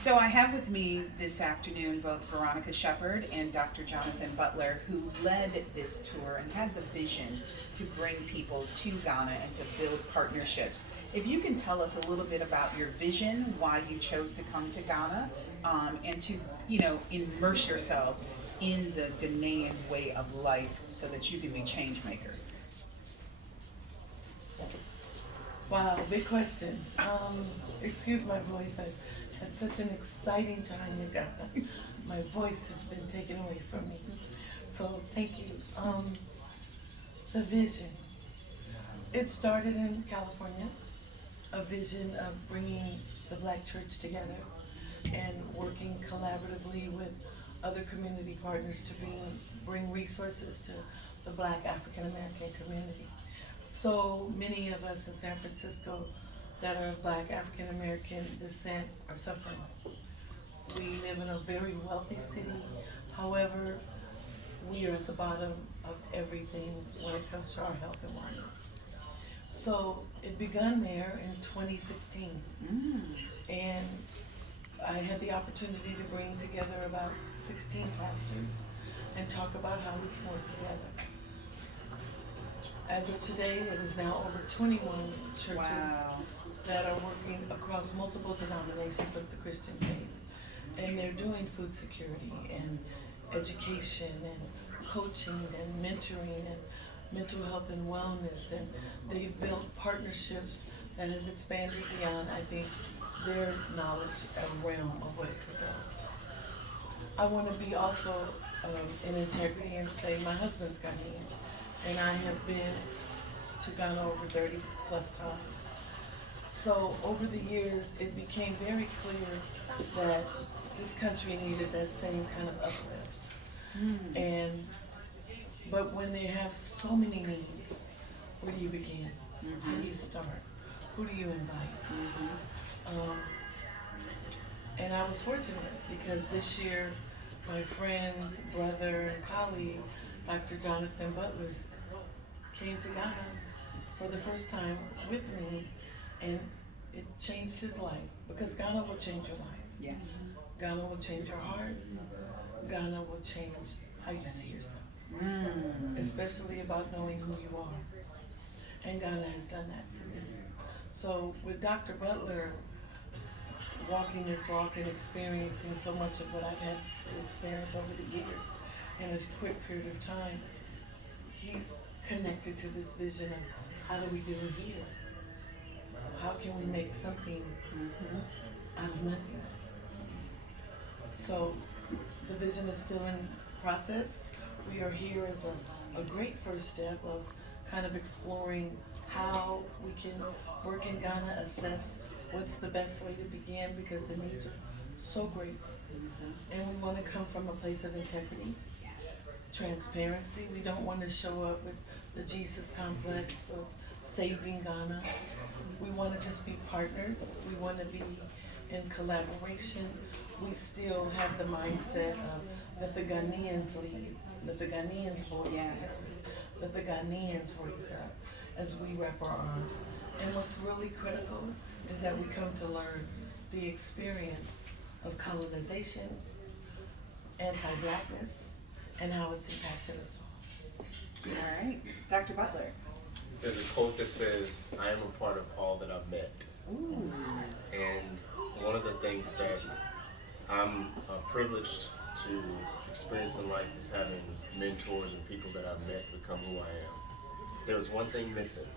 So I have with me this afternoon both Veronica Shepard and Dr. Jonathan Butler, who led this tour and had the vision to bring people to Ghana and to build partnerships. If you can tell us a little bit about your vision, why you chose to come to Ghana, and to, immerse yourself in the Ghanaian way of life so that you can be change makers. Wow, big question. Excuse my voice. I've had such an exciting time in Ghana. My voice has been taken away from me. So thank you. The vision. It started in California, a vision of bringing the Black church together and working collaboratively with other community partners to bring resources to the Black African American community. So many of us in San Francisco that are of Black African American descent are suffering. We live in a very wealthy city. However, we are at the bottom of everything when it comes to our health and wellness. So it begun there in 2016. And I had the opportunity to bring together about 16 pastors and talk about how we can work together. As of today, it is now over 21 churches Wow. that are working across multiple denominations of the Christian faith. And they're doing food security and education and coaching and mentoring and mental health and wellness. And they've built partnerships that has expanded beyond, I think, their knowledge and realm of what it could go. I want to be also in integrity and say my husband's Ghanaian, and I have been to Ghana over 30 plus times. So over the years, it became very clear that this country needed that same kind of uplift. But when they have so many needs, where do you begin? How do you start? Who do you invite? And I was fortunate because this year, my friend, brother, and colleague, Dr. Jonathan Butler, came to Ghana for the first time with me, and it changed his life because Ghana will change your life. Yes. Ghana will change your heart. Ghana will change how you see yourself, especially about knowing who you are. And Ghana has done that for me. So with Dr. Butler, walking this walk and experiencing so much of what I've had to experience over the years in a quick period of time, he's connected to this vision of how do we do it here? How can we make something out of nothing? So the vision is still in process. We are here as a great first step of kind of exploring how we can work in Ghana, assess what's the best way to begin because the needs are so great. And we want to come from a place of integrity, transparency. We don't want to show up with the Jesus complex of saving Ghana. We want to just be partners. We want to be in collaboration. We still have the mindset of let the Ghanaians lead, let the Ghanaians voice, let the Ghanaians raise up as we wrap our arms. And what's really critical is that we come to learn the experience of colonization, anti-Blackness, and how it's impacted us all. All right. Dr. Butler. There's a quote that says, I am a part of all that I've met. Ooh. And one of the things that I'm privileged to experience in life is having mentors and people that I've met become who I am. There was one thing missing,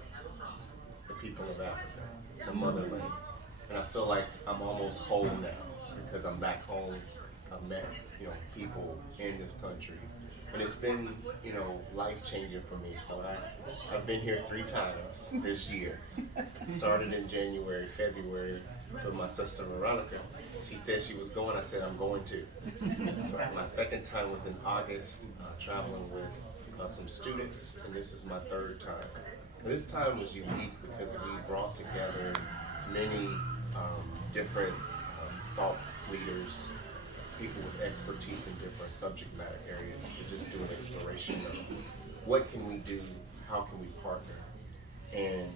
the people of Africa, the motherland. And I feel like I'm almost whole now because I'm back home. I've met, people in this country. And it's been, life-changing for me. So I've been here 3 times this year. Started in January, February with my sister Veronica. She said she was going. I said, I'm going too. So my second time was in August, traveling with some students. And this is my 3rd time. And this time was unique because we brought together many different thought leaders, people with expertise in different subject matter areas to just do an exploration of what can we do, how can we partner, and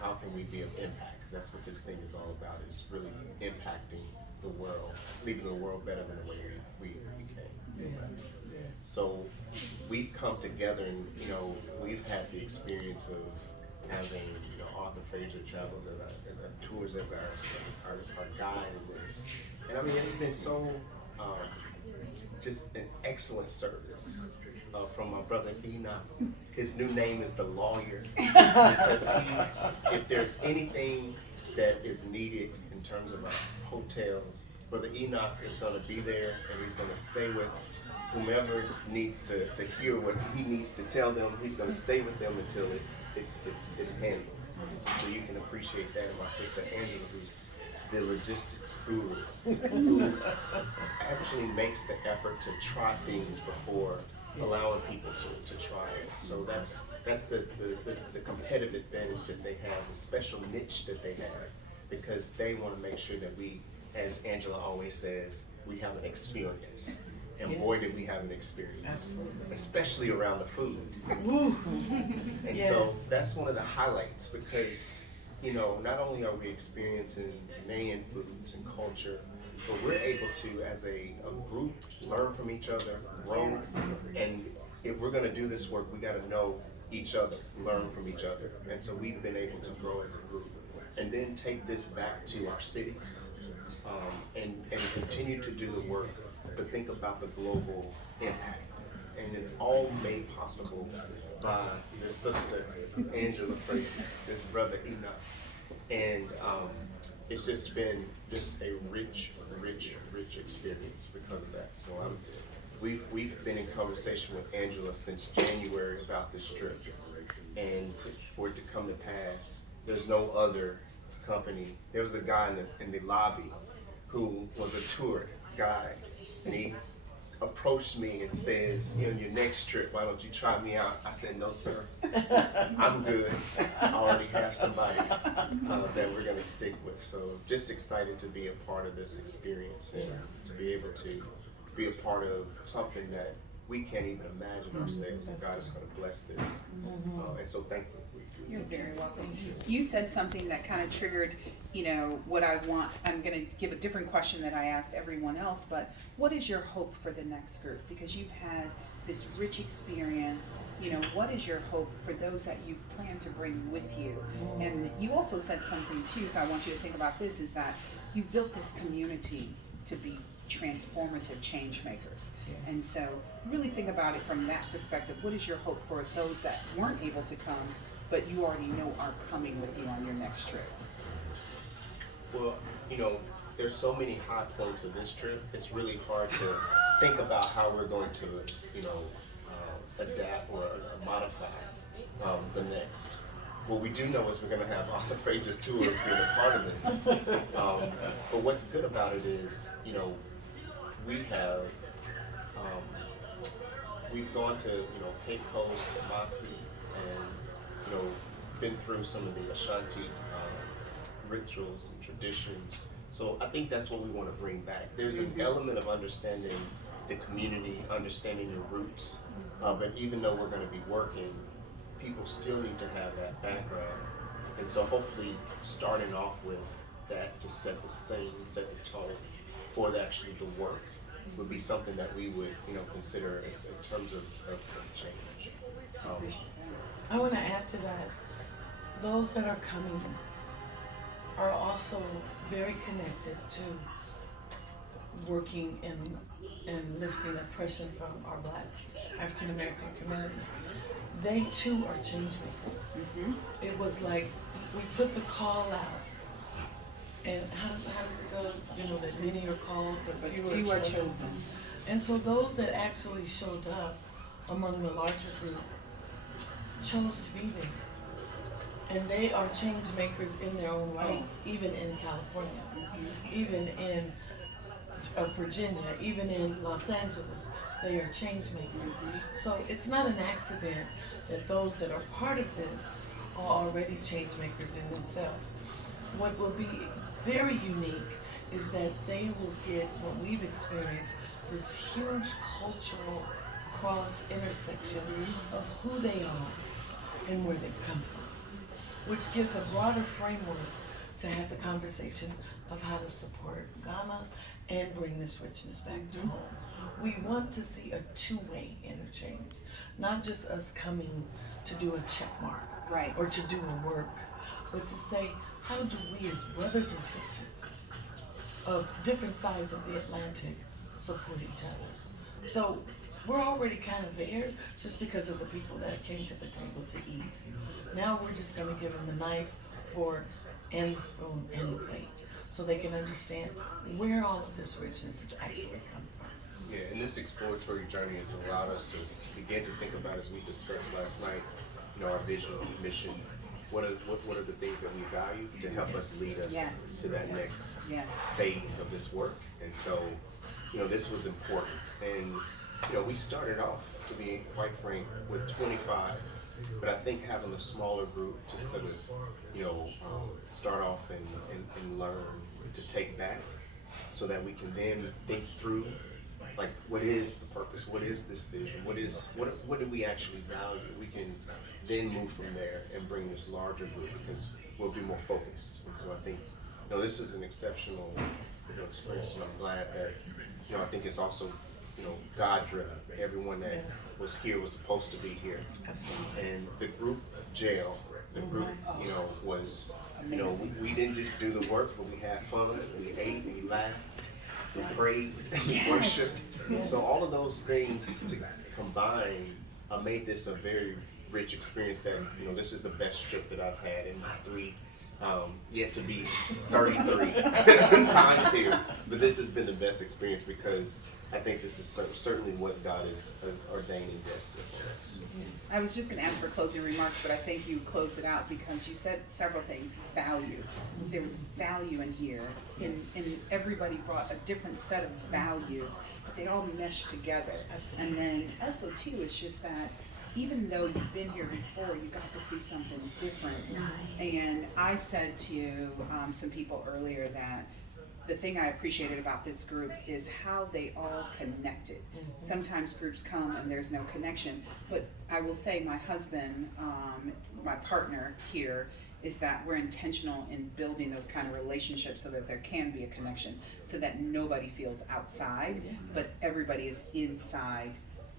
how can we be of impact, because that's what this thing is all about, is really impacting the world leaving the world better than the way we came. Yes. Yes. So we've come together, and we've had the experience of having Arthur Frazier Travels as our tours as our guide in this, and I mean it's been so just an excellent service from my brother Enoch. His new name is the lawyer because if there's anything that is needed in terms of our hotels, Brother Enoch is going to be there, and he's going to stay with whomever needs to hear what he needs to tell them. He's going to stay with them until it's handled. So you can appreciate that. And my sister Angela, who's the logistics guru, who actually makes the effort to try things before allowing people to try it. So that's the competitive advantage that they have, the special niche that they have, because they want to make sure that we, as Angela always says, we have an experience. And boy, did we have an experience. Absolutely. Especially around the food. And so that's one of the highlights, because not only are we experiencing Ghanaian foods and culture, but we're able to, as a group, learn from each other, grow. And if we're going to do this work, we got to know each other, learn from each other. And so we've been able to grow as a group, and then take this back to our cities, and continue to do the work, but think about the global impact. And it's all made possible by this sister, Angela Frazier, this brother Enoch. And it's just been a rich experience because of that. So we've been in conversation with Angela since January about this trip. And for it to come to pass, there's no other company. There was a guy in the lobby who was a tour guide, and he approached me and says, your next trip, why don't you try me out? I said, no, sir. I'm good. I already have somebody that we're going to stick with. So just excited to be a part of this experience, and to be able to be a part of something that we can't even imagine ourselves, and God is going to bless this. And so thankful. You're very welcome. You said something that kind of triggered, what I want. I'm going to give a different question that I asked everyone else, but what is your hope for the next group? Because you've had this rich experience, what is your hope for those that you plan to bring with you? And you also said something too, so I want you to think about this, is that you've built this community to be transformative change makers. And so really think about it from that perspective. What is your hope for those that weren't able to come, but you already know are coming with you on your next trip? Well, there's so many high points of this trip. It's really hard to think about how we're going to, adapt or modify the next. What we do know is we're going to have Arthur Frazier Tours being a part of this. But what's good about it is, we have, we've gone to, Cape Coast, Moxie, and, been through some of the Ashanti rituals and traditions. So I think that's what we want to bring back. There's an element of understanding the community, understanding your roots, but even though we're going to be working, people still need to have that background. And so hopefully starting off with that to set the scene, set the tone for actually the work would be something that we would, consider as in terms of change. I want to add to that. Those that are coming are also very connected to working and lifting oppression from our Black African American community. They too are change makers. It was like we put the call out, and how does it go? That many are called, but few are chosen. And so those that actually showed up among the larger group chose to be there. And they are change makers in their own rights, even in California, even in Virginia, even in Los Angeles. They are change makers. So it's not an accident that those that are part of this are already change makers in themselves. What will be very unique is that they will get what we've experienced, this huge cultural cross intersection of who they are and where they've come from, which gives a broader framework to have the conversation of how to support Ghana and bring this richness back to home. We want to see a two-way interchange, not just us coming to do a check mark Right. or to do a work, but to say, how do we as brothers and sisters of different sides of the Atlantic support each other? So we're already kind of there just because of the people that came to the table to eat. Now we're just going to give them the knife, fork, and the spoon and the plate so they can understand where all of this richness is actually coming from. Yeah, and this exploratory journey has allowed us to begin to think about, as we discussed last night, our vision, mission. What are the things that we value to help us lead us Yes. to that Yes. next Yeah. phase of this work? And so, this was important. And we started off, to be quite frank, with 25. But I think having a smaller group to sort of, start off and learn to take back, so that we can then think through, like, what is the purpose? What is this vision? What do we actually value? We can then move from there and bring this larger group, because we'll be more focused. And so I think, this is an exceptional, experience, and I'm glad that, I think it's also, God-driven. Everyone that Yes. was here was supposed to be here. Absolutely. And the group jail, the group, was, Amazing. we didn't just do the work, but we had fun, we ate, we laughed, we prayed, we Yes. worshiped. Yes. So all of those things combined made this a very rich experience that, this is the best trip that I've had in my yet to be 33 times here. But this has been the best experience, because I think this is certainly what God has ordained and destined for us. Yes. I was just going to ask for closing remarks, but I think you closed it out because you said several things. Value. There was value in here, and everybody brought a different set of values, but they all meshed together. Absolutely. And then also too, it's just that even though you've been here before, you got to see something different. And I said to some people earlier that the thing I appreciated about this group is how they all connected. Sometimes groups come and there's no connection, but I will say my husband, my partner here, is that we're intentional in building those kind of relationships so that there can be a connection, so that nobody feels outside, but everybody is inside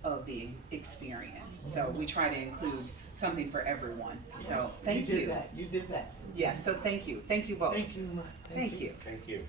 of the experience. So we try to include something for everyone. So thank you. You did that. Yes, so thank you. Thank you both. Thank you, Ma. Thank you. Thank you.